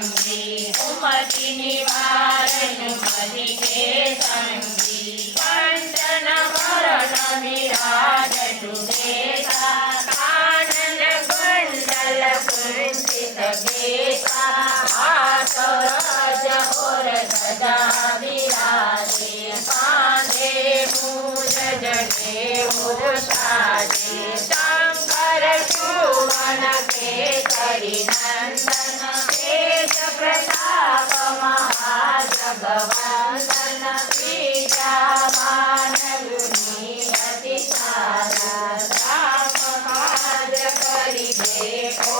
સંગી ઉમતિ નિવારણ મતિ કે સંગી પંચન મરણ વિરાજ તુદેશા કાનન કુંડલ કુંઠિત કેશા હાથ રજ હોર સદા વિરાજે કાંધે મૂજ જડે મુરસાજે શંકર સુવન કેસરી ના Depois.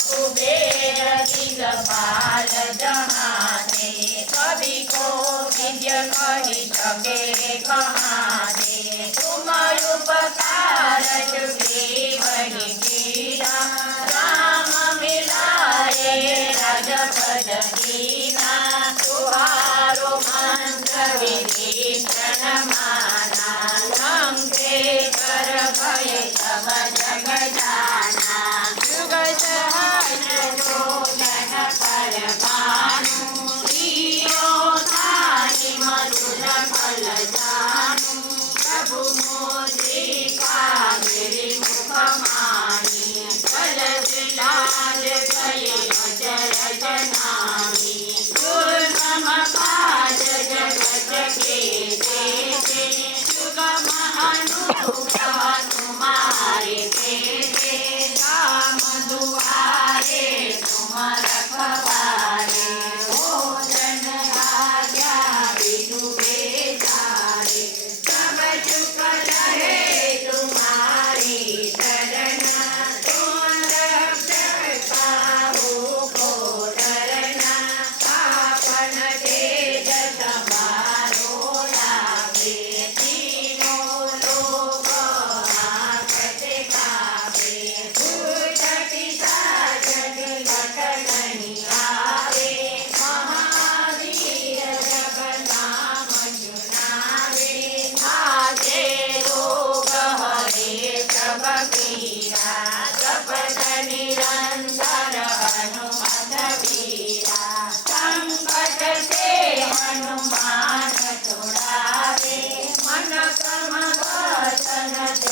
कुबेर दिलपाल जहाने कवि को विद्य कही सके कहाने तुम उपकार जुगे राम मिलाए राजपद कीना तुहारो मंत्र विभीषण माना हम के कर भय सब जग जाना ಮನ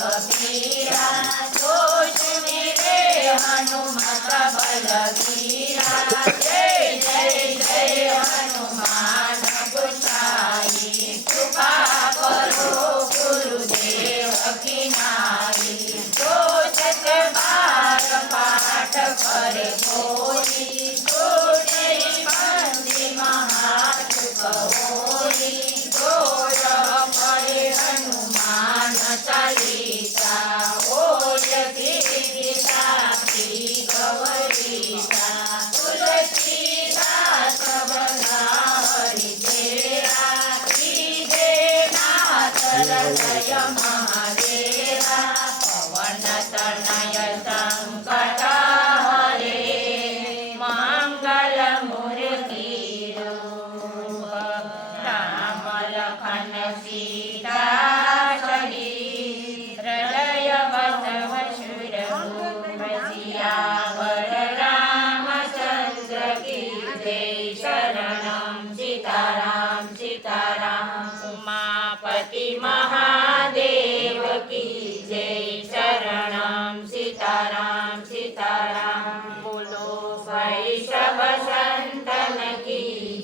मीरा सोच मेरे हनुमत बलगी जय महादेवा पवनतनय सङ्कटा हरे मङ्गलमुरगीरो रामलखनसी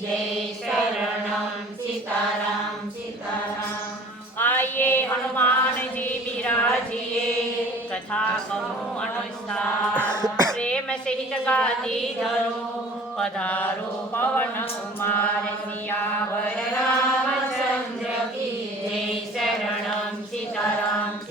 जय शरणम सीताराम सीताराम आइए हनुमान कथा कहूँ अनुसार प्रेम से हितगादी धरो पधारो पवन कुमार, सियावर रामचंद्र की जय, शरण सीताराम।